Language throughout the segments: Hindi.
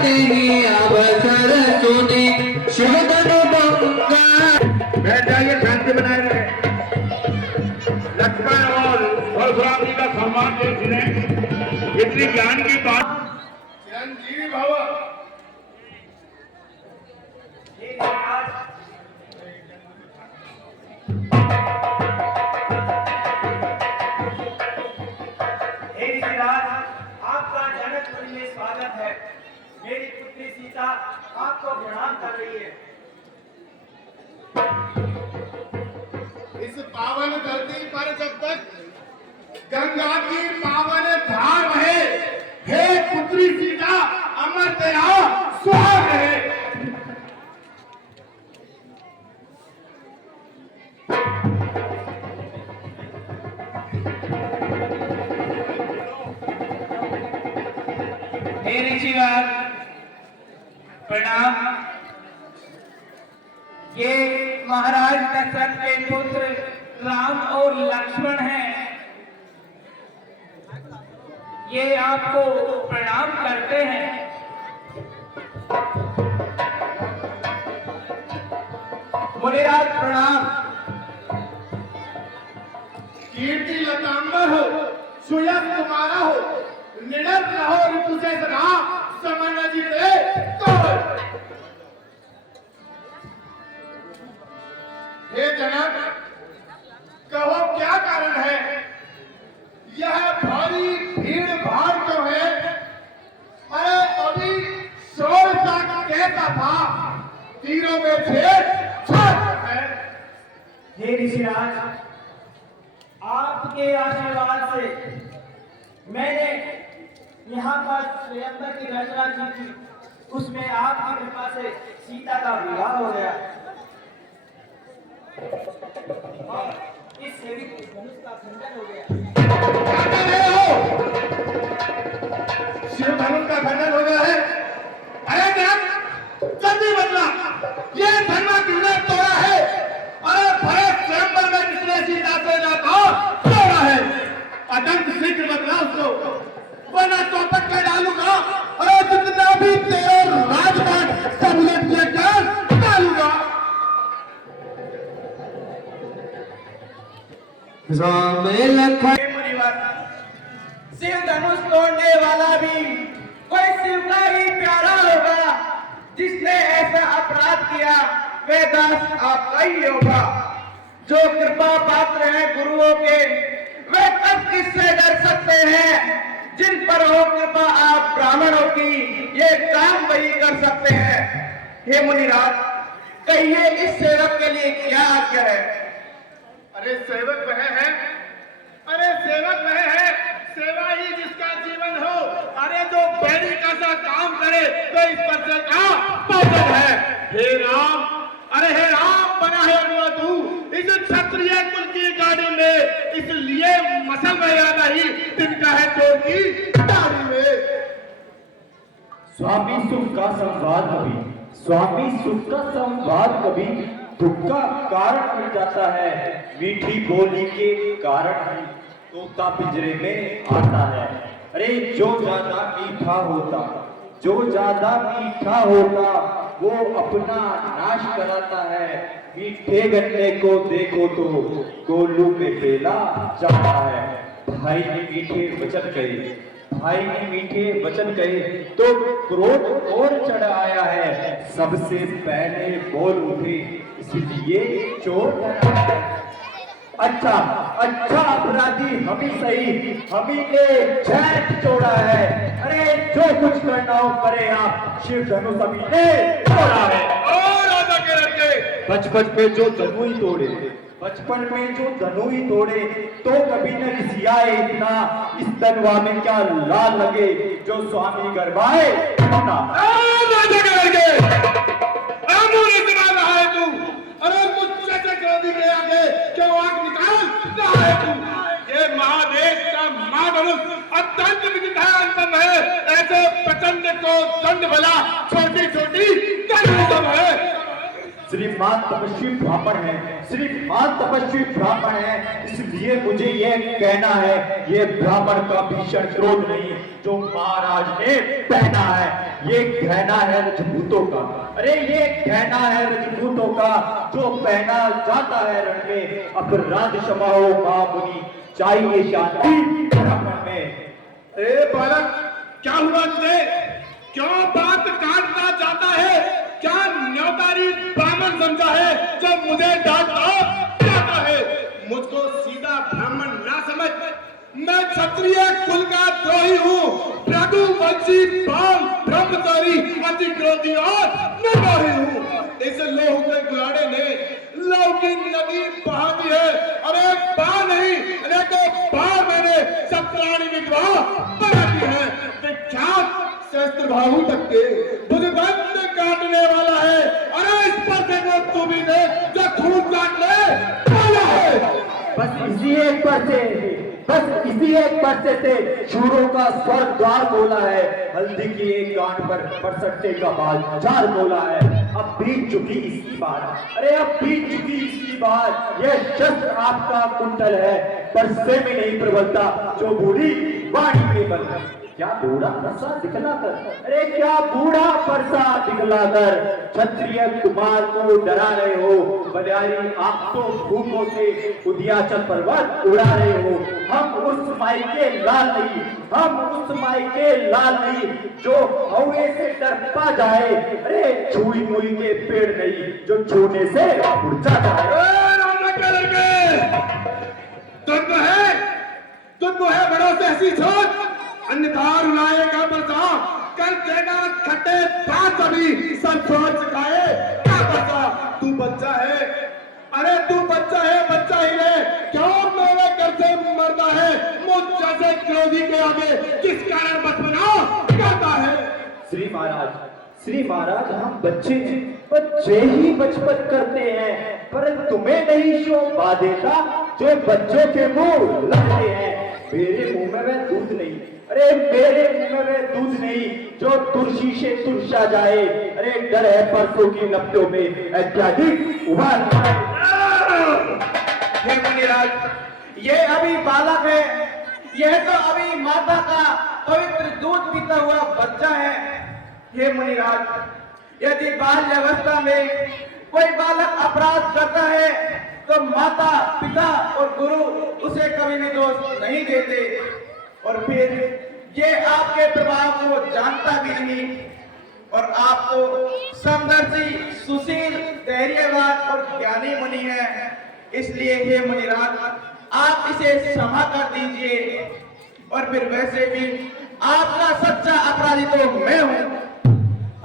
जाते ही अवसर सुनी शिवधनु बंगा। बैठ जाइए, शांति बनाए रखें। लक्ष्मण और परशुराम जी का सम्मान देख सुने, इतनी ज्ञान की बात। चिरंजीवी भव। आपका जनकपुरी में स्वागत है। मेरी पुत्री सीता आपको प्रणाम कर रही है। इस पावन धरती पर जब तक गंगा की पावन धार बहे, हे पुत्री सीता अमर तेरा सुहाग रहे। हे ऋषिवर प्रणाम। ये महाराज दशरथ के पुत्र राम और लक्ष्मण हैं। ये आपको प्रणाम करते हैं। मुनिराज प्रणाम। कीर्ति लतांबर हो, सुयस तुम्हारा हो, निडर न हो ऋतु से सदा समन जीते तो। हे जनक, कहो क्या कारण है? यह भारी भीड़ भाड़ क्यों है? अरे अभी शोर सा कहता था, तीरों में छेद छात है। हे ऋषिराज, आपके आशीर्वाद से मैंने यहाँ पर स्वयंवर की रचना की थी। उसमें आपकी कृपा से सीता का विवाह हो गया। इस सेवित धनुष का खंडन हो गया। क्या कर रहे हो? शिव धनुष का खंडन हो गया है। अरे जनक, जल्दी बदला, ये धर्म किसने तोड़ा है? अरे भरत स्वयंवर में किसने सीता से नाता तोड़ा है? अत्यंत शीघ्र बदला उसको, वरना चौपट कर डालूंगा। अरे जितना भी तेरा राजपाट सब लट लेकर डालूंगा। राम लखन शिव धनुष तोड़ने वाला भी कोई शिव का ही प्यारा होगा। जिसने ऐसा अपराध किया वे दास आपका ही होगा। जो कृपा पात्र हैं गुरुओं के, वे कब किससे डर सकते हैं? जिन पर हो कृपा आप ब्राह्मणों की, ये काम वही कर सकते हैं। हे मुनिराज, कहिए इस सेवक के लिए क्या आज्ञा है? अरे सेवक वह है, अरे सेवक वह है, सेवा ही जिसका जीवन हो। अरे जो बैरी का सा काम करे तो इस पर से का पावन है। हे राम, अरे हे राम बना है अगुआ तू इस क्षत्रिय कुल की गाड़ी में, इसलिए मसल में या नहीं तिनका है चोर की दाढ़ी में। स्वामी सुख का संवाद कभी, स्वामी सुख का संवाद कभी दुख का कारण बन जाता है। मीठी बोली के कारण ही तोता पिंजरे में आता है। अरे जो ज्यादा मीठा होता, जो ज्यादा मीठा होता वो अपना नाश कराता है। मीठे गन्ने को देखो तो गोलू में बेला जाता है। भाई ने मीठे वचन कहे, भाई ने मीठे वचन कहे तो क्रोध और चढ़ आया है। सबसे पहले बोल उठे इसलिए चोर बना है। अच्छा अच्छा अपराधी हम ही सही, हम ही ने चैन तोड़ा है। अरे जो कुछ करना हो करे आप, शिव धनुष अभी ने तोड़ा है। और राजा के लड़के बचपन में जो धनु ही तोड़े, बचपन में जो धनु ही तोड़े तो कभी न रिसियाए इतना। इस तनवा में क्या लाल लगे जो स्वामी गरबाए इतना। राजा के लड़के इतना रहा है तू। अरे मुझसे क्रोधी के आगे क्यों आग निकाल रहा है तू? ये महादेश का महाधनुष अत्यंत विधानतम है। ऐसे प्रचंड को दंड भला छोटी छोटी दंड है। श्रीमान तपस्वी ब्राह्मण है, श्रीमान तपस्वी ब्राह्मण है, इसलिए मुझे यह कहना है, ये ब्राह्मण का भीषण क्रोध नहीं जो महाराज ने पहना है, ये कहना है रजपूतों का। अरे ये कहना है रजपूतों का जो पहना जाता है रण में। अपराध क्षमा हो महामुनि, चाहिए शांति ब्राह्मण में। ए बालक, क्या हुआ तुझे? क्यों बात काटना चाहता है? क्या न्यौतारी ब्राह्मण समझा है जो मुझे डांटता जाता है? मुझको सीधा ब्राह्मण ना समझ, मैं क्षत्रिय कुल का द्रोही हूँ, रघुवंशी बाल ब्रह्मचारी अति क्रोधी और निर्दोही हूँ। इस लोह के गुलाड़े ने लौ की नदी बहा दी है। अरे बहा नहीं, अरे तो बहा मैंने सप्राणी विधवा बना दी है। विख्यात शस्त्र भाऊ तक के बुद्धबंद काटने वाला है। अरे इस पर से वो तू भी दे जो खून काटने वाला है। बस इसी एक पर्चे से शूरों का स्वर्ग द्वार खोला है, हल्दी की एक गांठ पर बरसट्टे का बाल चार खोला है। अब बीत चुकी इसकी बात, अरे अब बीत चुकी इसकी बात। यह शस्त्र आपका कुंडल है, परसे में नहीं प्रबलता जो बूढ़ी वाणी में बल है। क्या बूढ़ा परसा दिखलाकर, अरे क्या बूढ़ा परसा दिखलाकर क्षत्रिय कुमार को डरा रहे हो। बलियारी आप तो भूखों से उदियाचल पर्वत उड़ा रहे हो। हम उस माई के लाल नहीं, हम उस माई के लाल नहीं जो हवे से डरता जाए। अरे छुई मुई के पेड़ नहीं जो छूने से उड़ जाता है। तुम है बड़ों से ऐसी सोच, अन्यथा रुलाएगा बरसा कर देगा खट्टे बात। अभी सब सोच चुकाए क्या बचा? तू बच्चा है, अरे तू बच्चा है, बच्चा ही ले। क्यों मेरे घर से मरता है? मुझ जैसे क्रोधी के आगे किस कारण बचपना करता है? श्री महाराज हम बच्चे ही बचपन करते हैं, पर तुम्हें नहीं शोभा देता जो बच्चों के मुंह लगते हैं। मेरे मुंह में वह दूध नहीं, अरे मेरे मुंह में वह दूध नहीं जो तुलसी से तुलसा जाए। अरे डर है परसों की नब्जों में ऐतिहासिक उबाल। हे मुनिराज, ये अभी बालक है, यह तो अभी माता का पवित्र दूध पीता हुआ बच्चा है। हे मुनिराज, यदि बाल्यावस्था में कोई बालक अपराध करता है तो माता, पिता और गुरु उसे कभी भी दोष नहीं देते। और फिर ये आपके प्रभाव को जानता भी नहीं, और आप तो समदर्शी, सुशील, धैर्यवान और ज्ञानी मुनि है। इसलिए हे मुनिराज, आप इसे क्षमा कर दीजिए। और फिर वैसे भी आपका सच्चा अपराधी तो मैं हूँ।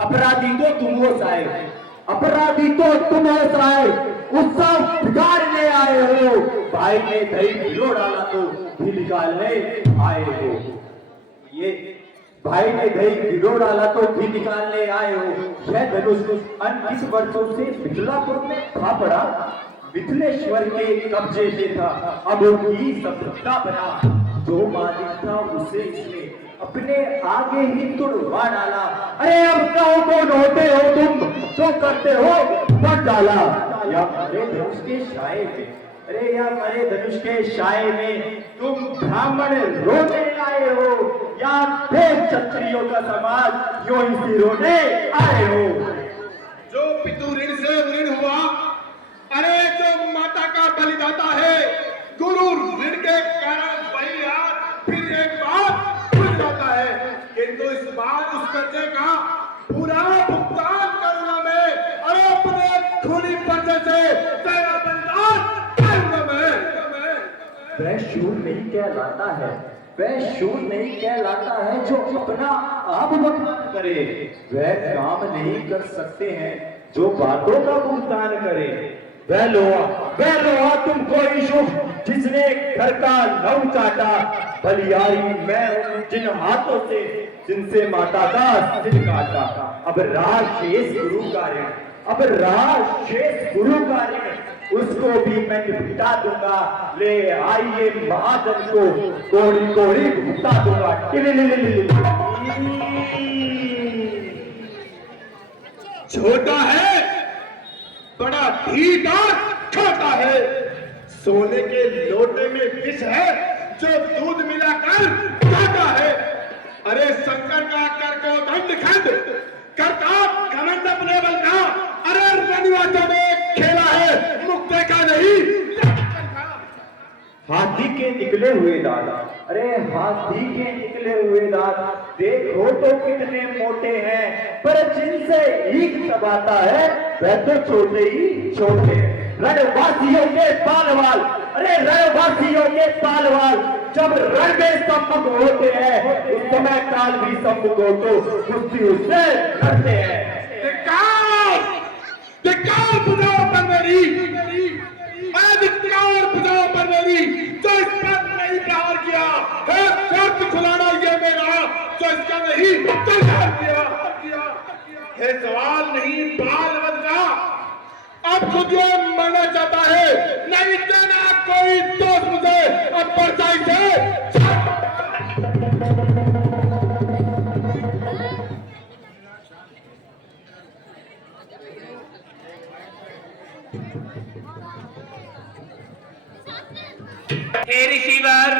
अपराधी तो तुम हो साहेब, अपराधी तो तुम हो साहेब। उत्सव बिगाड़ने आए हो, भाई ने दही भिगो डाला तो भी निकालने आए हो। ये भाई ने दही भिगो डाला तो भी निकालने आए हो। यह धनुष अनगिनत वर्षों से मिथिलापुर में था पड़ा, मिथिलेश्वर के कब्जे में था, अब उनकी सत्ता बना। जो मालिक था उसे इसने अपने आगे ही तुड़वा डाला। अरे अब कहो कौन होते हो तुम, जो करते हो कर डाला। या मरे धनुष के साए में, अरे या मरे धनुष के साए में तुम ब्राह्मण रोने आए हो, या फिर क्षत्रियों का समाज यो इसी रोने आए हो। जो पितु ऋण से ऋण हुआ, अरे जो माता का बलिदाता है, गुरु ऋण के कारण वही आज फिर एक बार भूल जाता है। किंतु इस बार उस कर्जे का पूरा भुगतान करूंगा मैं। अरे अपने खूनी पर्चे से तेरा बलिदान करूंगा मैं। वह शूर नहीं कहलाता है, वह शूर नहीं कहलाता है जो अपना आप बखान करे। वह काम नहीं कर सकते हैं जो बातों का भुगतान करे। वह लोहा तुमको ईशुफ जिसने घर का लहू चाटा। बलियारी मैं हूं जिन हाथों से जिनसे माता का सिर काटा। अब राज शेष गुरु का ऋण, अब राज शेष गुरु का ऋण, उसको भी मैं निपटा दूंगा। ले आइए महाजन को कोड़ी कोड़ी भुगता दूंगा। छोटा है बड़ा ढीठ और छोटा है। सोने के लोटे में विष है जो दूध मिलाकर खाता है। अरे शंकर का कर को दंड खंड करता घमंड अपने बल का। अरे रनिवासों में खेला है मुक्ते का नहीं। हाथी के निकले हुए दांत, अरे हाथी के निकले हुए दांत देखो तो कितने मोटे हैं, पर जिनसे ईख चबाता है वह तो छोटे ही छोटे। रणवासियों के पालवाल, अरे रणवासियों के पालवाल जब रण में सम्मुख होते हैं उस समय काल भी सम्मुख हो तो कुश्ती उससे लड़ते हैं। धिक्कार बुझाओ पर मेरी, धिक्कार बुझाओ पर मेरी, जो इस पर नहीं प्रहार किया है। शर्त खुलाना ये मेरा जो इसका नहीं तैयार किया है। सवाल नहीं बाल बदला, अब खुद ये मरना चाहता है। नहीं देना कोई दोस्त मुझे अब परछाई से। हे ऋषिवर,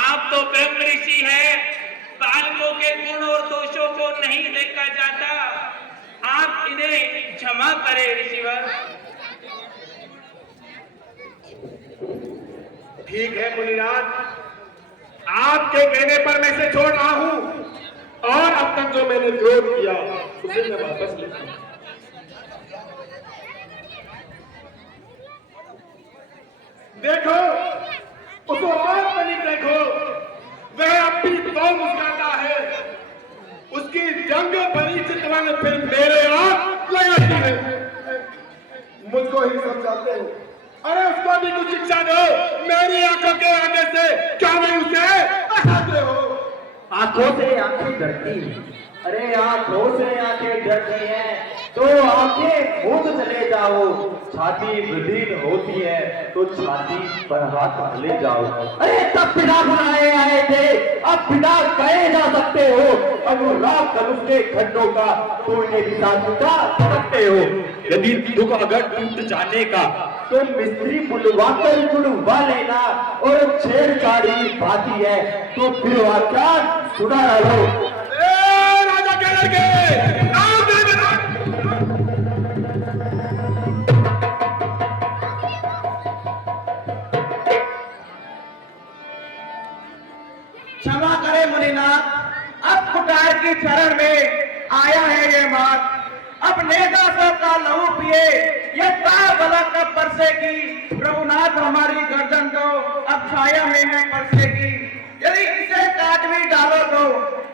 आप तो ब्रह्म ऋषि हैं। बालकों के गुण और दोषों को नहीं देखा जाता, आप इन्हें क्षमा करें ऋषिवर। ठीक है मुनिराज, आपके कहने पर मैं इसे छोड़ रहा हूं और अब तक जो मैंने विरोध किया उसे मैं वापस लेता हूं। देखो उस औरत पर नहीं देखो, वह अब भी तो मुस्कुराता है। उसकी जंग भरी चितवन फिर मेरे आप लगाती है। मुझको ही समझाते हो, अरे उसको भी कुछ शिक्षा दो। मेरी आंखों के आगे से क्या मैं उसे हटाते हो? आंखों से आंखें डरती हैं, अरे आंखों से आंखें डरती हैं तो आंखें खुद चले जाओ। छाती विलीन होती है तो छाती पर हाथ ले जाओ। अरे तब पिता बुलाए आए थे, अब पिता कहे जा सकते हो। अनुराग धनुष के खड्डों का तो इन्हें भी साथ उठा सकते हो। यदि दुख अगर टूट जाने का तो मिस्त्री बुलवा कर बुलवा लेना, और छेड़छाड़ी बाती है तो फिर वाक्यान सुना रहो। राजा कह लगे क्षमा करे मुनिनाथ, अब खुटार की चरण में आया है ये मात। अब नेता का लहू पिए ये बला कब परसेगी। प्रभुनाथ हमारी गर्दन तो अब छाया में है परसेगी। यदि इसे काट भी डालो तो,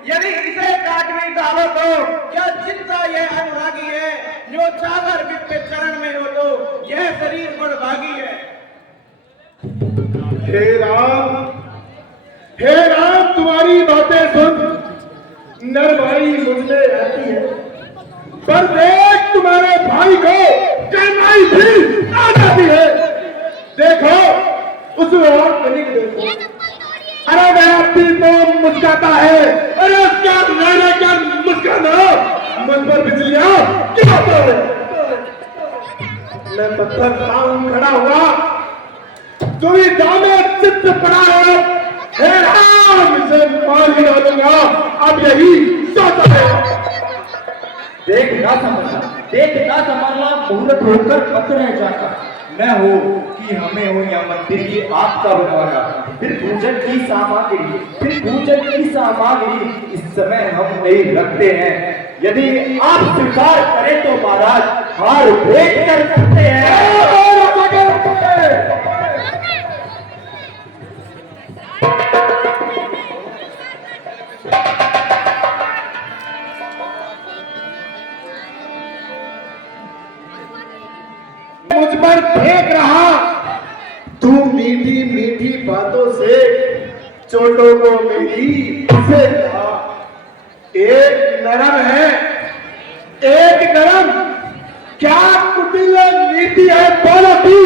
यदि इसे काट भी डालो तो क्या चिंता यह अनुरागी है। जो चागर विप्पे चरण में हो तो यह शरीर बड़भागी है। हे राम तुम्हारी बातें सुन नर भाई मुझे आती है, पर देख तुम्हारे भाई को कन्हई भी आ जाती है। देखो उस और कनिक देखो, अरे वह भी तो मुस्कुराता है। अरे क्या मैंने क्या मुस्कुराना, मुझ पर बिजलियां गिराता है। मैं पत्थर खड़ा हुआ, दुविधा में चित्त पड़ा है। हे राम इसे मार ही डालूंगा, अब यही सोचा है। देख ना समझना मुहूर्त होकर मत रह जाना। मैं हो कि हमें हो या मंदिर की आपका बनवाना। फिर पूजन की सामग्री इस समय हम नहीं रखते हैं। यदि आप स्वीकार करें तो महाराज हार भेंट कर सकते हैं। मुझ पर फेंक रहा तू मीठी मीठी बातों से चोटों को मेरी से कहा। एक नरम है एक नरम, क्या कुटिल नीति है बोलो की।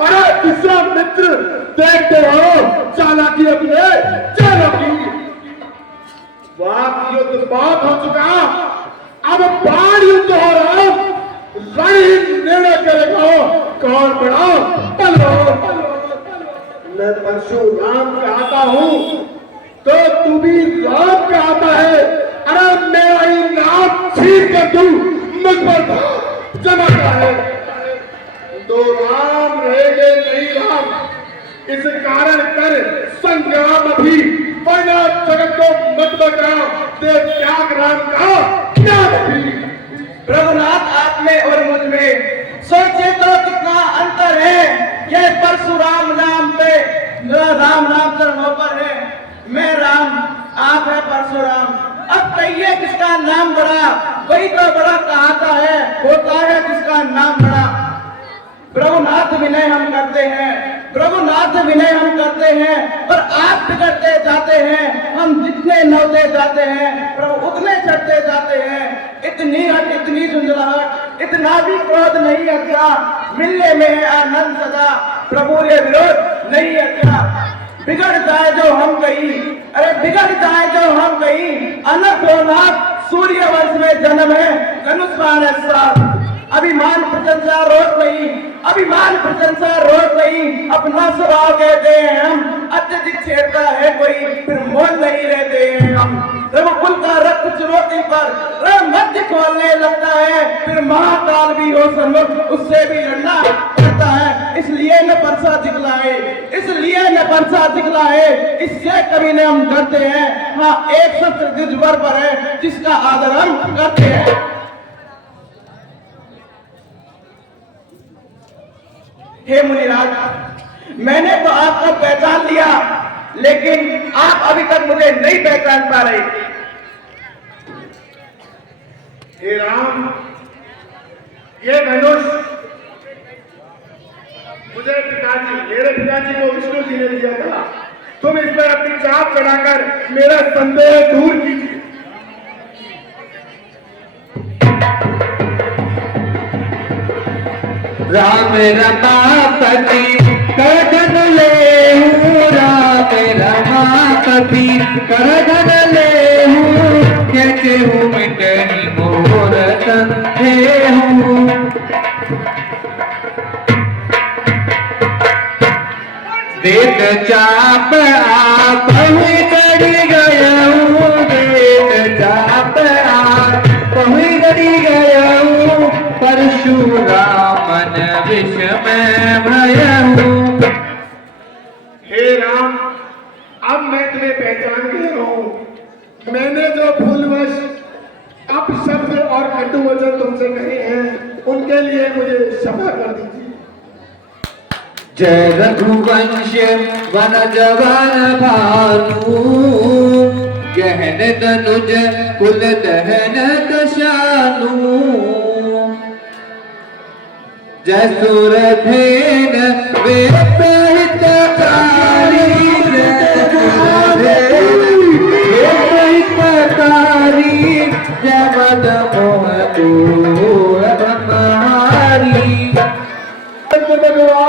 अरे दूसरा मित्र देखते हो चालाकी अपने चलो की। वाक युद्ध बहुत हो चुका, अब बाढ़ युद्ध हो रहा। रण निर्णय करेगा कौन बड़ा पहलवान। मैं परशुराम कहता हूँ तो तू भी राम कहता है। अरे मेरा ही नाम छीन कर तू मुझ पर जमाता है। दो राम रहेंगे नहीं राम, इस कारण कर संग्राम अभी, वरना जगत को मत बचाओ, देव त्याग राम का त्याग भी। प्रभुनाथ आप में और मुझ में सोचे तो कितना अंतर है। यह परशुराम नाम पे राम नाम चरणों पर है। मैं राम, आप है परशुराम। अब कहिए किसका नाम बड़ा? वही तो बड़ा कहता है, होता है जिसका नाम बड़ा। प्रभुनाथ विनय हम करते हैं, प्रभुनाथ विनय हम करते हैं, और आप बिगड़ते जाते हैं। हम जितने नौते जाते हैं प्रभु उतने चढ़ते जाते हैं। इतनी हट, इतनी झुंझलाहट, इतना भी क्रोध नहीं अच्छा, मिलने में है आनंद सदा, प्रभु ये विरोध नहीं अच्छा। बिगड़ जाए जो हम कहीं, अरे बिगड़ जाए जो हम कहीं, अनंत होनाथ सूर्य वंश में जन्म है, धनुष बाण है साथ। अभिमान प्रशंसा रोक नहीं, अभिमान प्रशंसा रोक नहीं, अपना स्वभाव कहते हैं हम। अत्यधिक छेड़ता है कोई फिर मोल नहीं रहते हैं हम। रघुकुल का रक्त चुनौती पर मध्य खोलने लगता है, फिर महाकाल भी हो सम्मुख उससे भी लड़ना पड़ता है। इसलिए न परसा दिखलाए, इसलिए न परसा दिखलाए, इससे कभी न हम डरते हैं। हाँ, एक शस्त्र जिज्वर पर है जिसका आदर हम करते हैं। हे मुनिराज, मैंने तो आपको पहचान लिया, लेकिन आप अभी तक मुझे नहीं पहचान पा रहे। हे राम, ये धनुष मुझे मेरे पिताजी को विष्णु जी ने दिया था। तुम इस पर अपनी चाप चढ़ाकर मेरा संदेह दूर कीजिए। राम रमापति करधन ले हूँ, राम रमापति करधन ले हूँ, कैसे हूँ मिटनी मोर संदेह हूँ। देत चाप आप ही डर गया हूँ, देत चाप आप ही डर गया हूँ, परशुरामन विष में भय हूँ। हे राम, अब मैं तुम्हें पहचान गया हूँ। मैंने जो भूलवश अपशब्द और कटु वचन तुमसे कहे हैं, उनके लिए मुझे क्षमा कर दीजिए। जय रघुवंश वन जवन भानु, गहन तनुज कुल दहन दशानु। जय सुरधेन वेद हितकारी, जय मद मोह दूर हमारी। भगवान